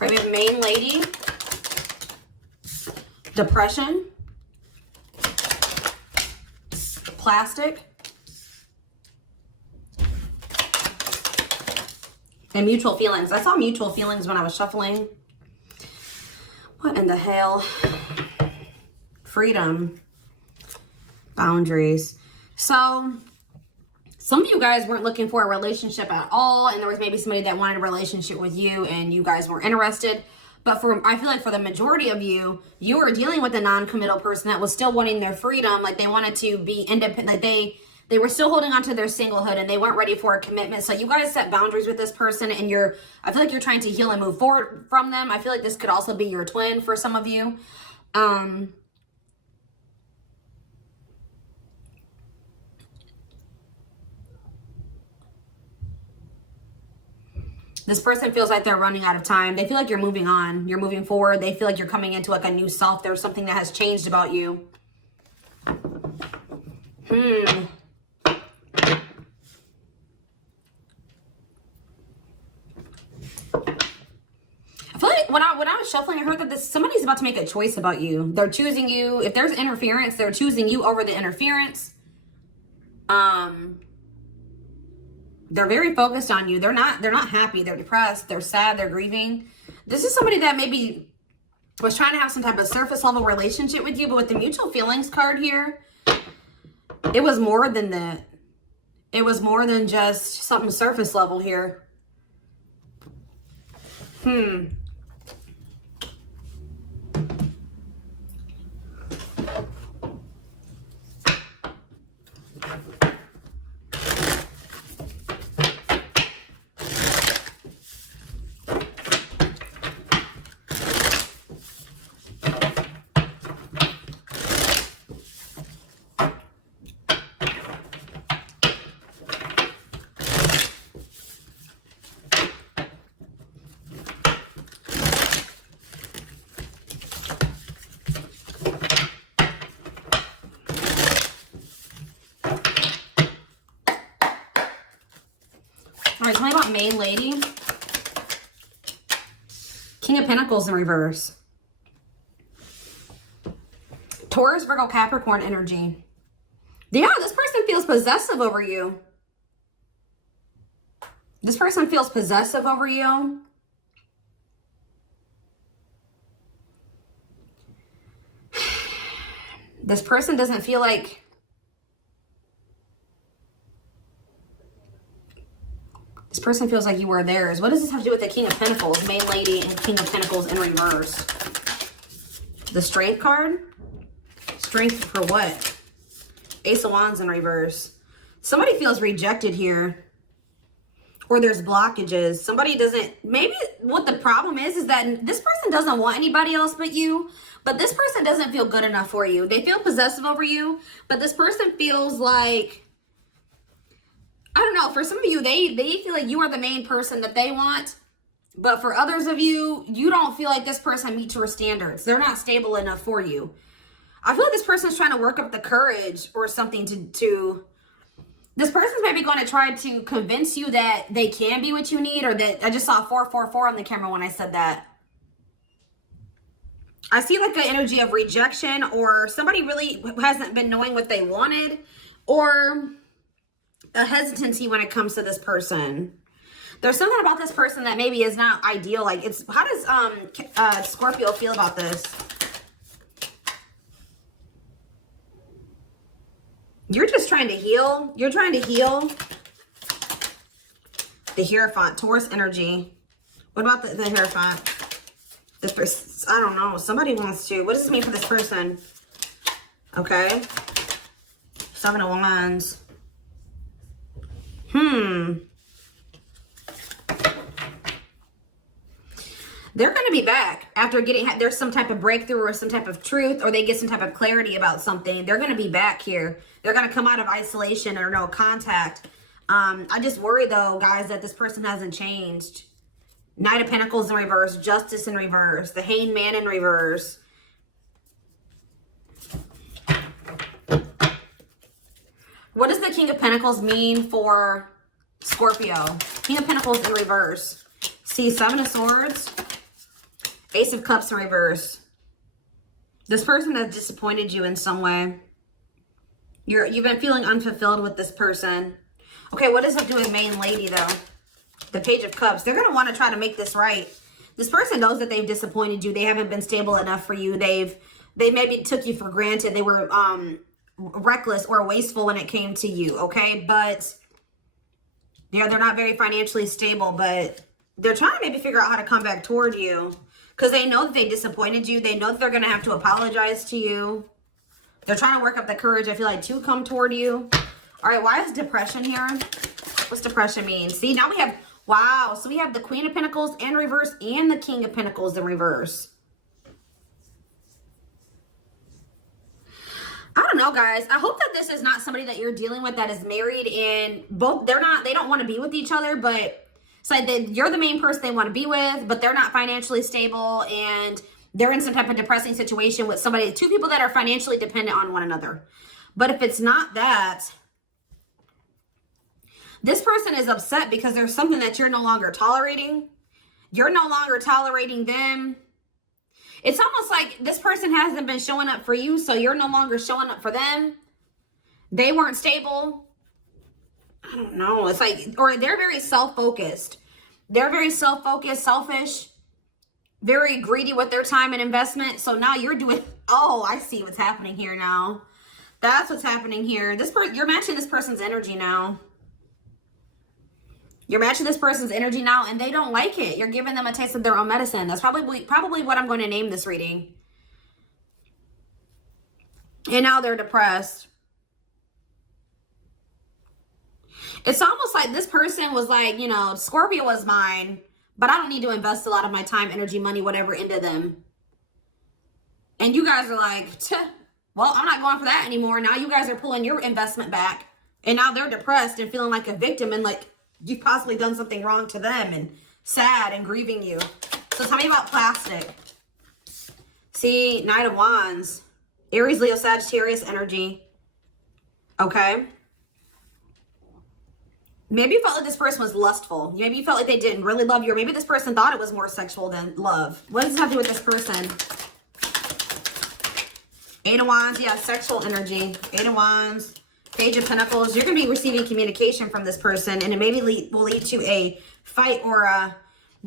Right, we have main lady, depression, plastic, and mutual feelings. I saw mutual feelings when I was shuffling. What in the hell? Freedom, boundaries. So some of you guys weren't looking for a relationship at all, and there was maybe somebody that wanted a relationship with you and you guys weren't interested. But I feel like for the majority of you, you were dealing with a non-committal person that was still wanting their freedom. Like they wanted to be independent. Like they were still holding on to their singlehood and they weren't ready for a commitment. So you guys set boundaries with this person, and I feel like you're trying to heal and move forward from them. I feel like this could also be your twin for some of you. This person feels like they're running out of time. They feel like you're moving on. You're moving forward. They feel like you're coming into like a new self. There's something that has changed about you. I feel like when I was shuffling, I heard that somebody's about to make a choice about you. They're choosing you. If there's interference, they're choosing you over the interference. They're very focused on you. They're not happy. They're depressed. They're sad. They're grieving. This is somebody that maybe was trying to have some type of surface level relationship with you, but with the mutual feelings card here, it was more than that. It was more than just something surface level here. All right, tell me about main lady. King of Pentacles in reverse. Taurus, Virgo, Capricorn energy. Yeah, this person feels possessive over you. This person feels possessive over you. This person doesn't feel like... This person feels like you were theirs. What does this have to do with the King of Pentacles, main lady, and King of Pentacles in reverse? The Strength card? Strength for what? Ace of Wands in reverse. Somebody feels rejected here. Or there's blockages. Somebody doesn't... Maybe what the problem is that this person doesn't want anybody else but you. But this person doesn't feel good enough for you. They feel possessive over you. But this person feels like... I don't know, for some of you, they feel like you are the main person that they want. But for others of you, you don't feel like this person meets your standards. They're not stable enough for you. I feel like this person's trying to work up the courage or something to this person's maybe going to try to convince you that they can be what you need, or that... I just saw 444 on the camera when I said that. I see like an energy of rejection, or somebody really hasn't been knowing what they wanted, or a hesitancy when it comes to this person. There's something about this person that maybe is not ideal. Like, it's... How does Scorpio feel about this? You're just trying to heal. You're trying to heal. The Hierophant, Taurus energy. What about the Hierophant? This person, I don't know. Somebody wants to... What does this mean for this person? Okay. 7 of Wands. They're going to be back after getting... There's some type of breakthrough or some type of truth, or they get some type of clarity about something. They're going to be back here. They're going to come out of isolation or no contact. I just worry, though, guys, that this person hasn't changed. Knight of Pentacles in reverse. Justice in reverse. The Hanged Man in reverse. What does the King of Pentacles mean for Scorpio? King of Pentacles in reverse. See, Seven of Swords, Ace of Cups in reverse. This person has disappointed you in some way. You've been feeling unfulfilled with this person. Okay, what does it do with main lady, though? The Page of Cups. They're going to want to try to make this right. This person knows that they've disappointed you. They haven't been stable enough for you. They maybe took you for granted. They were reckless or wasteful when it came to you, okay? But yeah, they're not very financially stable, but they're trying to maybe figure out how to come back toward you because they know that they disappointed you. They know that they're going to have to apologize to you. They're trying to work up the courage, I feel like, to come toward you. All right, why is depression here? What's depression mean? See, now we have, wow, so we have the Queen of Pentacles in reverse and the King of Pentacles in reverse. I don't know, guys. I hope that this is not somebody that you're dealing with that is married and both, they don't want to be with each other, but it's like you're the main person they want to be with, but they're not financially stable and they're in some type of depressing situation with somebody, two people that are financially dependent on one another. But if it's not that, this person is upset because there's something that you're no longer tolerating. You're no longer tolerating them. It's almost like this person hasn't been showing up for you, so you're no longer showing up for them. They weren't stable. I don't know. It's like, or they're very self-focused. They're very self-focused, selfish, very greedy with their time and investment. So now you're doing, oh, I see what's happening here now. That's what's happening here. You're matching this person's energy now. You're matching this person's energy now, and they don't like it. You're giving them a taste of their own medicine. That's probably what I'm going to name this reading. And now they're depressed. It's almost like this person was like, you know, Scorpio was mine, but I don't need to invest a lot of my time, energy, money, whatever into them. And you guys are like, well, I'm not going for that anymore. Now you guys are pulling your investment back. And now they're depressed and feeling like a victim and like you've possibly done something wrong to them and sad and grieving you. So tell me about plastic. See, Knight of Wands. Aries, Leo, Sagittarius energy. Okay. Maybe you felt like this person was lustful. Maybe you felt like they didn't really love you. Or maybe this person thought it was more sexual than love. What does it have to do with this person? Eight of Wands. Yeah, sexual energy. Eight of Wands. Page of Pentacles. You're going to be receiving communication from this person. And it maybe will lead to a fight or a...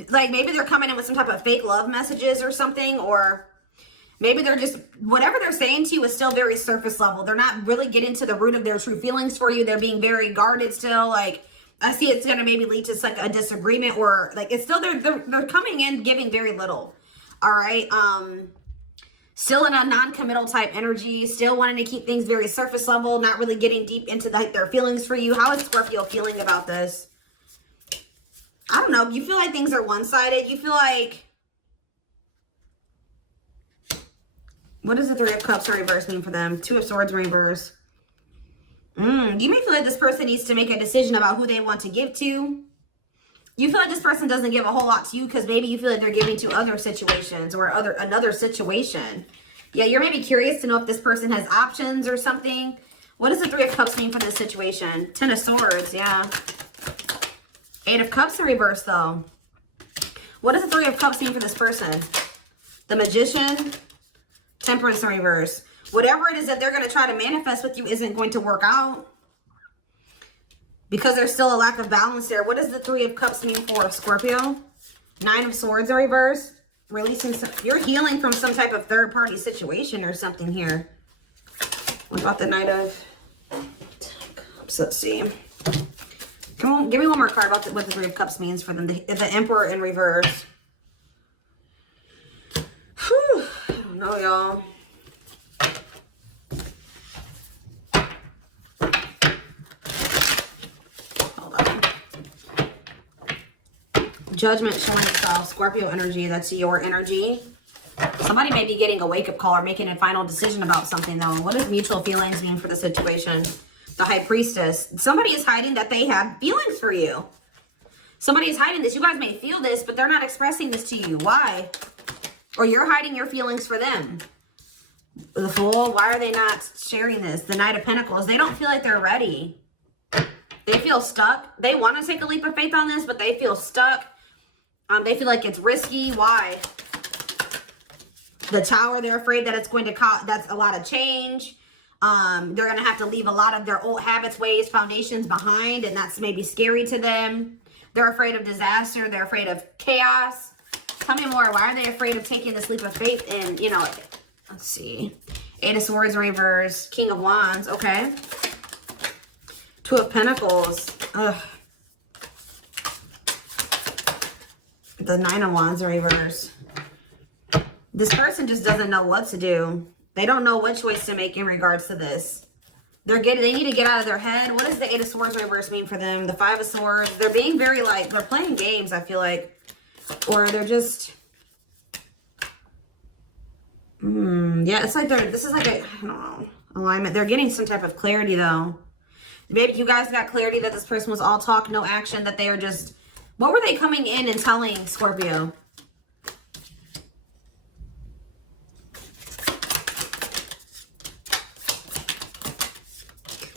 Like maybe they're coming in with some type of fake love messages or something. Or maybe they're just... Whatever they're saying to you is still very surface level. They're not really getting to the root of their true feelings for you. They're being very guarded still. Like... I see it's going to maybe lead to like a disagreement or like it's still, they're coming in giving very little. All right. Still in a non-committal type energy, still wanting to keep things very surface level, not really getting deep into like their feelings for you. How is Scorpio feeling about this? I don't know. You feel like things are one-sided. You feel like, what does the Three of Cups in reverse mean for them? Two of Swords in reverse. You may feel like this person needs to make a decision about who they want to give to. You feel like this person doesn't give a whole lot to you because maybe you feel like they're giving to other situations or another situation. Yeah, you're maybe curious to know if this person has options or something. What does the Three of Cups mean for this situation? Ten of Swords, yeah. Eight of Cups in reverse, though. What does the Three of Cups mean for this person? The Magician, Temperance in reverse. Whatever it is that they're going to try to manifest with you isn't going to work out because there's still a lack of balance there. What does the Three of Cups mean for Scorpio? Nine of Swords in reverse. Releasing you're healing from some type of third-party situation or something here. What about the Knight of Cups? Let's see. Come on, give me one more card about what the Three of Cups means for them. The Emperor in reverse. Whew. I don't know, y'all. Judgment showing itself. Scorpio energy. That's your energy. Somebody may be getting a wake-up call or making a final decision about something, though. What does mutual feelings mean for the situation? The High Priestess. Somebody is hiding that they have feelings for you. Somebody is hiding this. You guys may feel this, but they're not expressing this to you. Why? Or you're hiding your feelings for them. The Fool. Why are they not sharing this? The Knight of Pentacles. They don't feel like they're ready. They feel stuck. They want to take a leap of faith on this, but they feel stuck. They feel like it's risky. Why? The Tower, they're afraid that it's going to cause, that's a lot of change. They're going to have to leave a lot of their old habits, ways, foundations behind, and that's maybe scary to them. They're afraid of disaster. They're afraid of chaos. Tell me more. Why are they afraid of taking this leap of faith? And, you know, let's see. Eight of Swords in reverse. King of Wands. Okay. Two of Pentacles. Ugh. The Nine of Wands in reverse. This person just doesn't know what to do. They don't know what choice to make in regards to this. They need to get out of their head. What does the Eight of Swords reverse mean for them? The Five of Swords. They're being very like, they're playing games, I feel like. Or they're just, yeah, it's like this is like a, I don't know, alignment. They're getting some type of clarity though. Maybe you guys got clarity that this person was all talk, no action, that they are just, what were they coming in and telling Scorpio?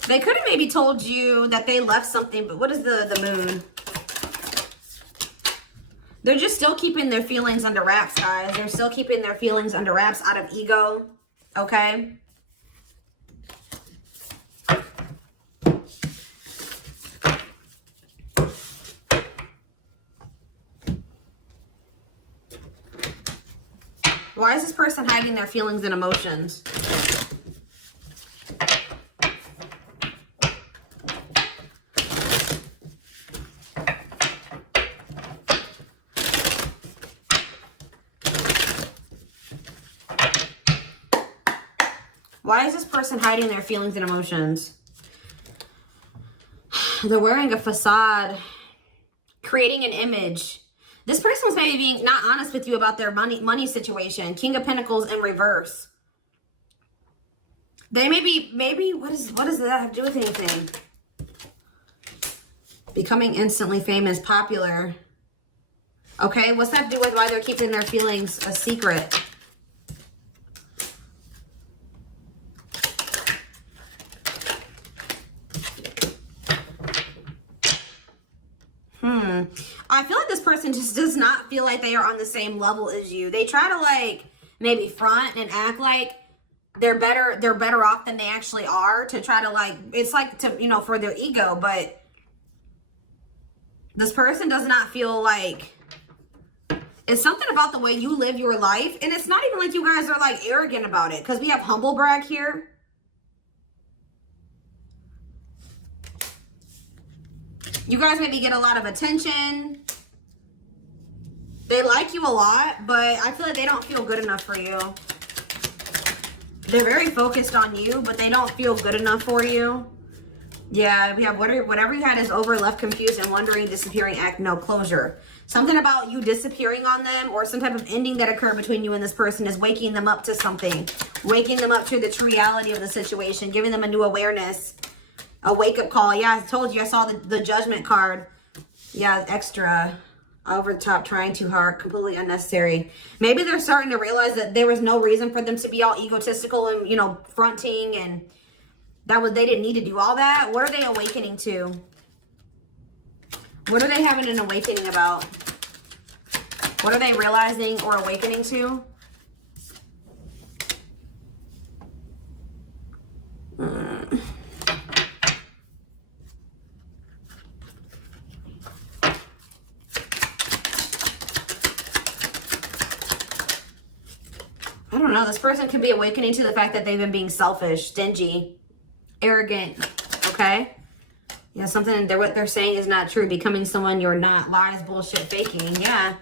They could have maybe told you that they left something, but what is the moon? They're just still keeping their feelings under wraps, guys. They're still keeping their feelings under wraps out of ego, okay? Why is this person hiding their feelings and emotions? Why is this person hiding their feelings and emotions? They're wearing a facade, creating an image. This person was maybe being not honest with you about their money situation. King of Pentacles in reverse. They maybe what does that have to do with anything? Becoming instantly famous, popular. Okay, what's that have to do with why they're keeping their feelings a secret? I feel like this person just does not feel like they are on the same level as you. They try to like maybe front and act like they're better off than they actually are, to try to like, it's like to, you know, for their ego, but this person does not feel like, it's something about the way you live your life, and it's not even like you guys are like arrogant about it, because we have humble brag here. You guys maybe get a lot of attention. They like you a lot, but I feel like they don't feel good enough for you. They're very focused on you, but they don't feel good enough for you. Yeah, we have whatever you had is over, left confused and wondering, disappearing, act, no closure. Something about you disappearing on them, or some type of ending that occurred between you and this person, is waking them up to something. Waking them up to the true reality of the situation, giving them a new awareness. A wake-up call. Yeah, I told you. I saw the Judgment card. Yeah, extra. Over the top, trying too hard, completely unnecessary. Maybe they're starting to realize that there was no reason for them to be all egotistical and, you know, fronting, and they didn't need to do all that. What are they awakening to? What are they having an awakening about? What are they realizing or awakening to? I don't know. This person could be awakening to the fact that they've been being selfish, stingy, arrogant, okay? Yeah, something, what they're saying is not true. Becoming someone you're not. Lies, bullshit, faking. Yeah.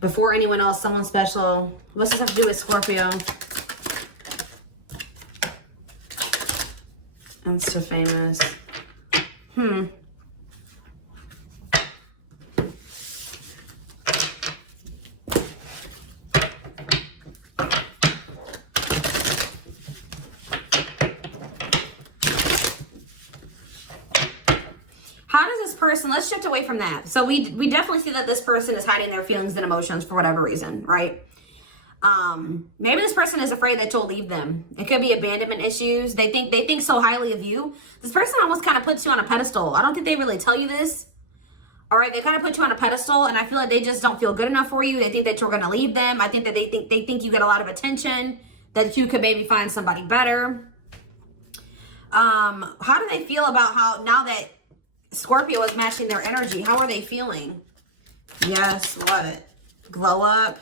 Before anyone else, someone special. What's this have to do with Scorpio? Insta famous. Let's shift away from that. So we definitely see that this person is hiding their feelings and emotions for whatever reason, right? Maybe this person is afraid that you'll leave them. It could be abandonment issues. They think so highly of you. This person almost kind of puts you on a pedestal. I don't think they really tell you this. All right, they kind of put you on a pedestal, and I feel like they just don't feel good enough for you. They think that you're going to leave them. I think that they think you get a lot of attention, that you could maybe find somebody better. How do they feel about how now that Scorpio is matching their energy? How are they feeling? Yes, what? Glow up.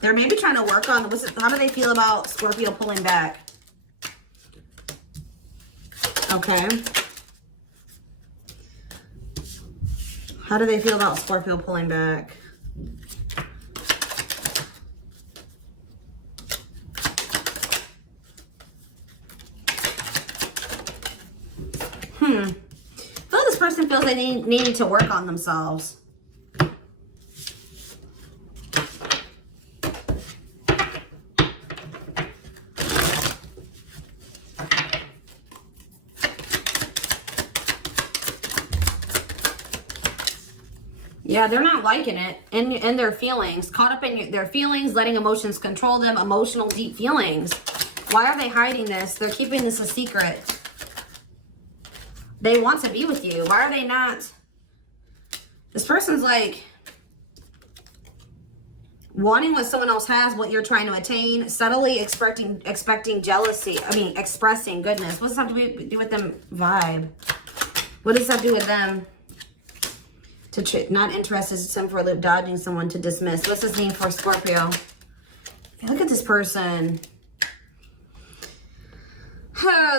They're maybe trying to work on, how do they feel about Scorpio pulling back? Okay. How do they feel about Scorpio pulling back? I feel like this person feels they need to work on themselves. Yeah, they're not liking it in their feelings. Caught up in their feelings, letting emotions control them, emotional, deep feelings. Why are they hiding this? They're keeping this a secret. They want to be with you. Why are they not? This person's like wanting what someone else has, what you're trying to attain, subtly expecting jealousy. I mean, expressing goodness. What does that have to do with them vibe? What does that do with them? Not interested, some for a loop, dodging someone, to dismiss. What's this mean for Scorpio? Look at this person.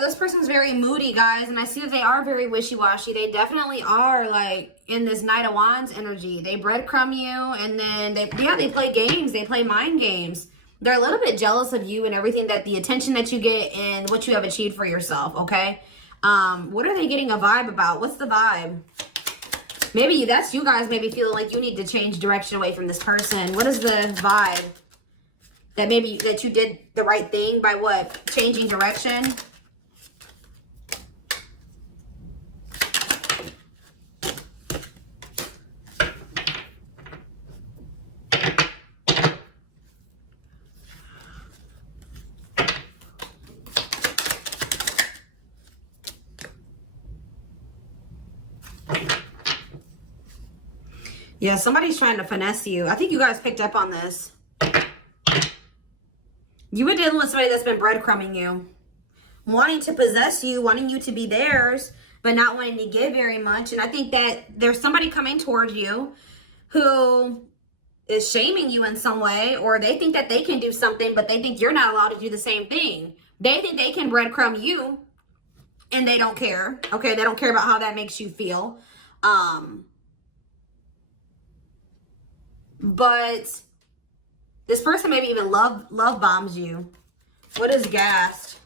This person's very moody, guys, and I see that they are very wishy-washy. They definitely are, like, in this Knight of Wands energy. They breadcrumb you, and then they play games. They play mind games. They're a little bit jealous of you and everything, that the attention that you get and what you have achieved for yourself, okay? What are they getting a vibe about? What's the vibe? Maybe that's you guys maybe feeling like you need to change direction away from this person. What is the vibe? That maybe that you did the right thing by what? Changing direction? Yeah, somebody's trying to finesse you. I think you guys picked up on this. You were dealing with somebody that's been breadcrumbing you. Wanting to possess you, wanting you to be theirs, but not wanting to give very much. And I think that there's somebody coming towards you who is shaming you in some way, or they think that they can do something, but they think you're not allowed to do the same thing. They think they can breadcrumb you, and they don't care. Okay, they don't care about how that makes you feel. But this person maybe even love bombs you. What is gassed?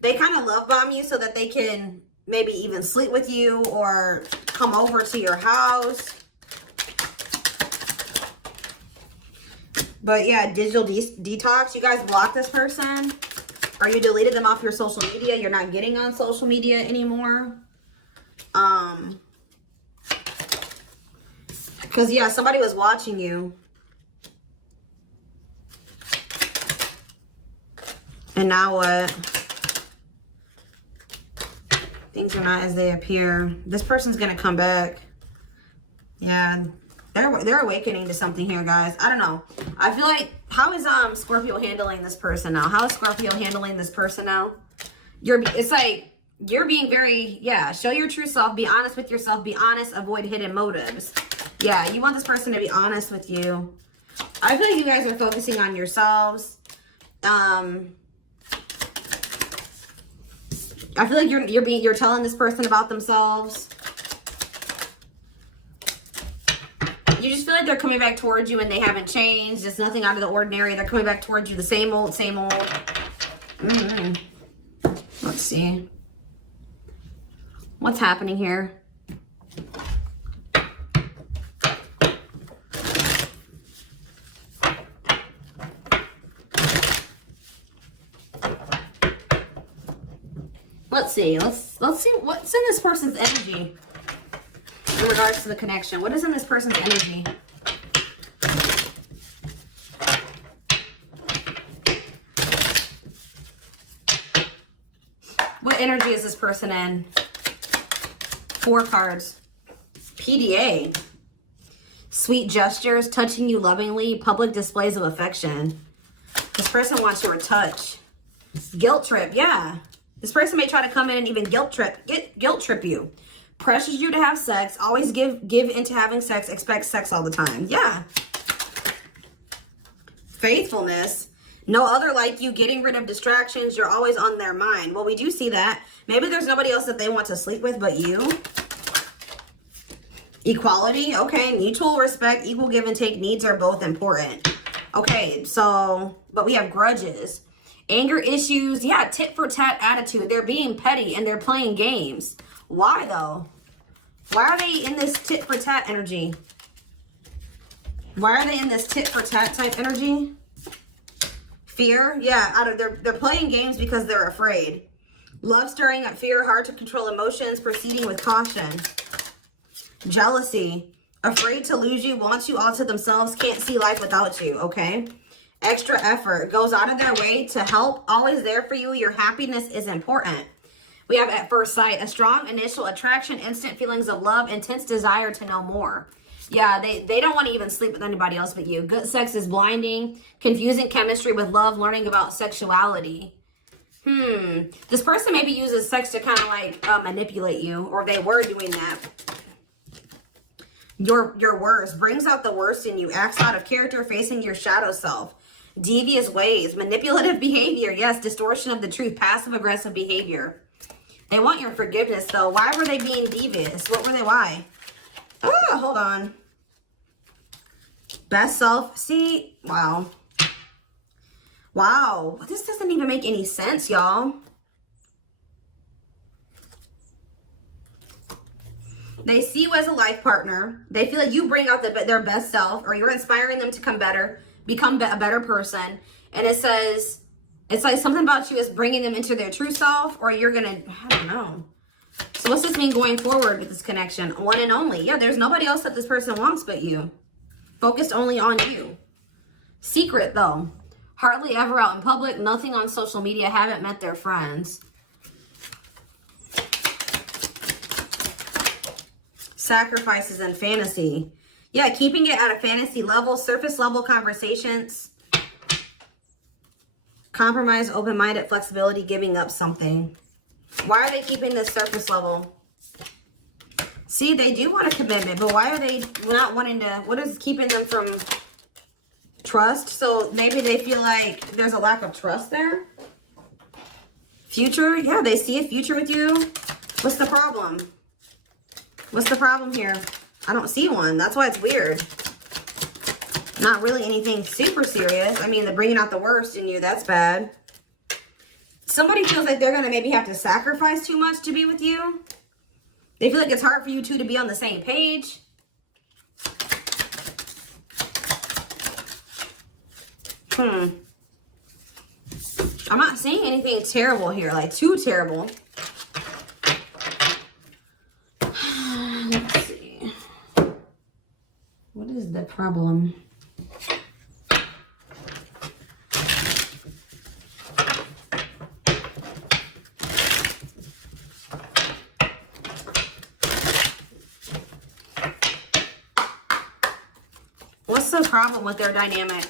They kind of love bomb you so that they can maybe even sleep with you or come over to your house. But yeah, digital detox. You guys block this person, or you deleted them off your social media. You're not getting on social media anymore. Because, yeah, somebody was watching you. And now what? Things are not as they appear. This person's going to come back. Yeah, they're awakening to something here, guys. I don't know. I feel like, how is Scorpio handling this person now? How is Scorpio handling this person now? It's like, you're being very, yeah, show your true self. Be honest with yourself. Be honest. Avoid hidden motives. Yeah, you want this person to be honest with you. I feel like you guys are focusing on yourselves. I feel like you're telling this person about themselves. You just feel like they're coming back towards you and they haven't changed. It's nothing out of the ordinary. They're coming back towards you the same old, same old. Let's see. What's happening here? Let's see. Let's see what's in this person's energy in regards to the connection. What is in this person's energy? What energy is this person in? 4 cards. PDA. Sweet gestures, touching you lovingly, public displays of affection. This person wants your touch. Guilt trip, yeah. This person may try to come in and even guilt trip you. Pressures you to have sex. Always give into having sex. Expect sex all the time. Yeah. Faithfulness. No other like you. Getting rid of distractions. You're always on their mind. Well, we do see that. Maybe there's nobody else that they want to sleep with but you. Equality. Okay. Mutual respect. Equal give and take. Needs are both important. Okay. So, but we have grudges. Anger issues. Yeah. Tit for tat attitude. They're being petty and they're playing games. Why though? Why are they in this tit for tat energy? Why are they in this tit for tat type energy? Fear. Yeah. They're playing games because they're afraid. Love stirring up fear. Hard to control emotions. Proceeding with caution. Jealousy. Afraid to lose you. Wants you all to themselves. Can't see life without you. Okay. Extra effort. Goes out of their way to help. Always there for you. Your happiness is important. We have at first sight. A strong initial attraction. Instant feelings of love. Intense desire to know more. Yeah, they don't want to even sleep with anybody else but you. Good sex is blinding. Confusing chemistry with love. Learning about sexuality. This person maybe uses sex to kind of like manipulate you. Or they were doing that. Your worst. Brings out the worst in you. Acts out of character. Facing your shadow self. Devious ways. Manipulative behavior. Yes, distortion of the truth. Passive aggressive behavior. They want your forgiveness though. Why were they being devious? What were they? Why? Oh, hold on. Best self. See? Wow. Wow. This doesn't even make any sense, y'all. They see you as a life partner. They feel like you bring out their best self, or you're inspiring them to become a better person. And it says, it's like something about you is bringing them into their true self, or you're going to, I don't know. So what's this mean going forward with this connection? One and only. Yeah, there's nobody else that this person wants but you. Focused only on you. Secret, though. Hardly ever out in public. Nothing on social media. Haven't met their friends. Sacrifices and fantasy. Yeah, keeping it at a fantasy level. Surface level conversations. Compromise, open-minded, flexibility, giving up something. Why are they keeping this surface level? See, they do want a commitment, but why are they not wanting to? What is keeping them from trust? So maybe they feel like there's a lack of trust there. Future, yeah, they see a future with you. What's the problem? What's the problem here? I don't see one. That's why it's weird. Not really anything super serious. I mean, they're bringing out the worst in you. That's bad. Somebody feels like they're going to maybe have to sacrifice too much to be with you. They feel like it's hard for you two to be on the same page. I'm not seeing anything terrible here, like too terrible. Let's see. What is the problem? What's the problem with their dynamic?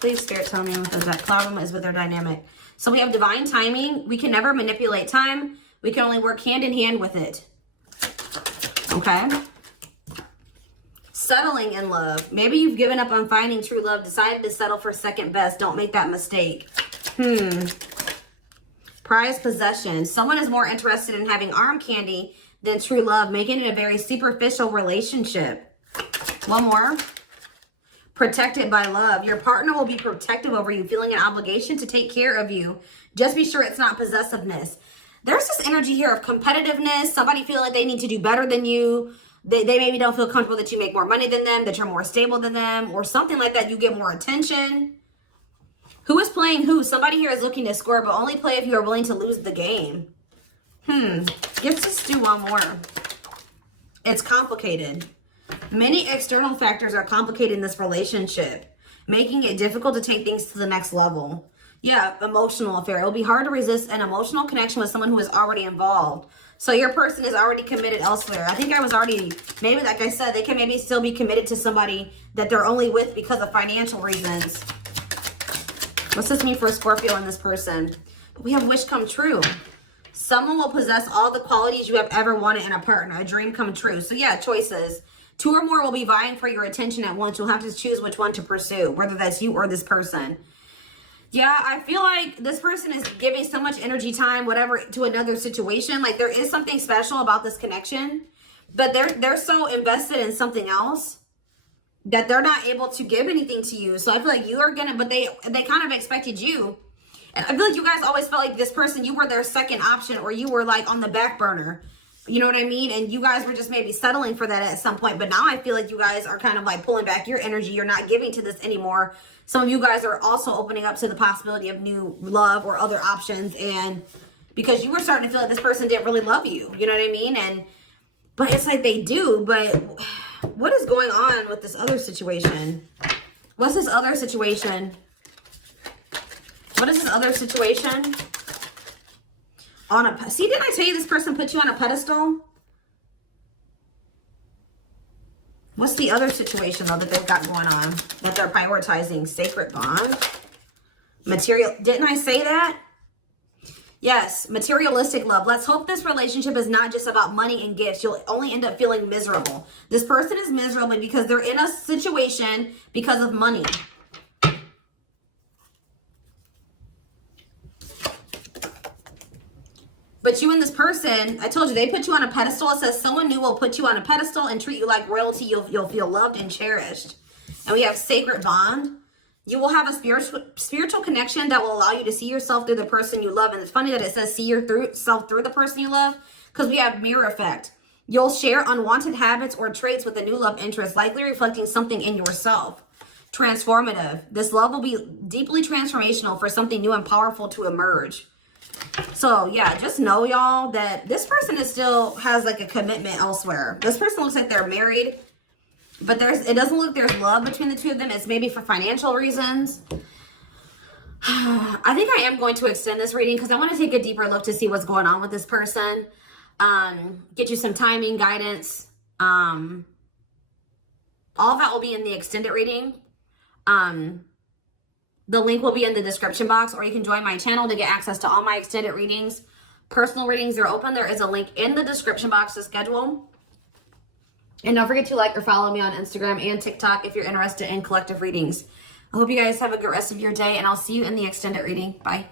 Please, Spirit, tell me what the problem is with their dynamic. So we have divine timing. We can never manipulate time. We can only work hand in hand with it. Okay? Settling in love. Maybe you've given up on finding true love, decided to settle for second best. Don't make that mistake. Prized possession. Someone is more interested in having arm candy than true love, making it a very superficial relationship. One more. Protected by love. Your partner will be protective over you, feeling an obligation to take care of you. Just be sure it's not possessiveness. There's this energy here of competitiveness. Somebody feel like they need to do better than you. They maybe don't feel comfortable that you make more money than them, that you're more stable than them, or something like that. You get more attention. Who is playing who? Somebody here is looking to score, but only play if you are willing to lose the game. Let's just do one more. It's complicated. Many external factors are complicating this relationship, making it difficult to take things to the next level. Yeah, emotional affair. It'll be hard to resist an emotional connection with someone who is already involved. So your person is already committed elsewhere. I think I was already, maybe like I said, they can maybe still be committed to somebody that they're only with because of financial reasons. What's this mean for Scorpio and this person? We have wish come true. Someone will possess all the qualities you have ever wanted in a partner. A dream come true. So yeah, choices. 2 or more will be vying for your attention at once. You'll have to choose which one to pursue, whether that's you or this person. Yeah, I feel like this person is giving so much energy, time, whatever, to another situation. Like there is something special about this connection, but they're so invested in something else that they're not able to give anything to you. So I feel like you are gonna, but they kind of expected you. And I feel like you guys always felt like this person, you were their second option, or you were like on the back burner. You know what I mean? And you guys were just maybe settling for that at some point. But now I feel like you guys are kind of like pulling back your energy. You're not giving to this anymore. Some of you guys are also opening up to the possibility of new love or other options. And because you were starting to feel like this person didn't really love you. You know what I mean? But it's like they do. But what is going on with this other situation? What's this other situation? What is this other situation? See, didn't I tell you this person put you on a pedestal? What's the other situation, though, that they've got going on? That they're prioritizing? Sacred bond? Material. Didn't I say that? Yes, materialistic love. Let's hope this relationship is not just about money and gifts. You'll only end up feeling miserable. This person is miserable because they're in a situation because of money. But you and this person, I told you, they put you on a pedestal. It says someone new will put you on a pedestal and treat you like royalty. You'll feel loved and cherished. And we have sacred bond. You will have a spiritual connection that will allow you to see yourself through the person you love. And it's funny that it says see yourself through the person you love, because we have mirror effect. You'll share unwanted habits or traits with a new love interest, likely reflecting something in yourself. Transformative. This love will be deeply transformational for something new and powerful to emerge. So yeah, just know, y'all, that this person is still has like a commitment elsewhere. This person looks like they're married, but it doesn't look there's love between the two of them. It's maybe for financial reasons. I think I am going to extend this reading because I want to take a deeper look to see what's going on with this person. Get you some timing, guidance. All of that will be in the extended reading. The link will be in the description box, or you can join my channel to get access to all my extended readings. Personal readings are open. There is a link in the description box to schedule. And don't forget to like or follow me on Instagram and TikTok if you're interested in collective readings. I hope you guys have a good rest of your day, and I'll see you in the extended reading. Bye.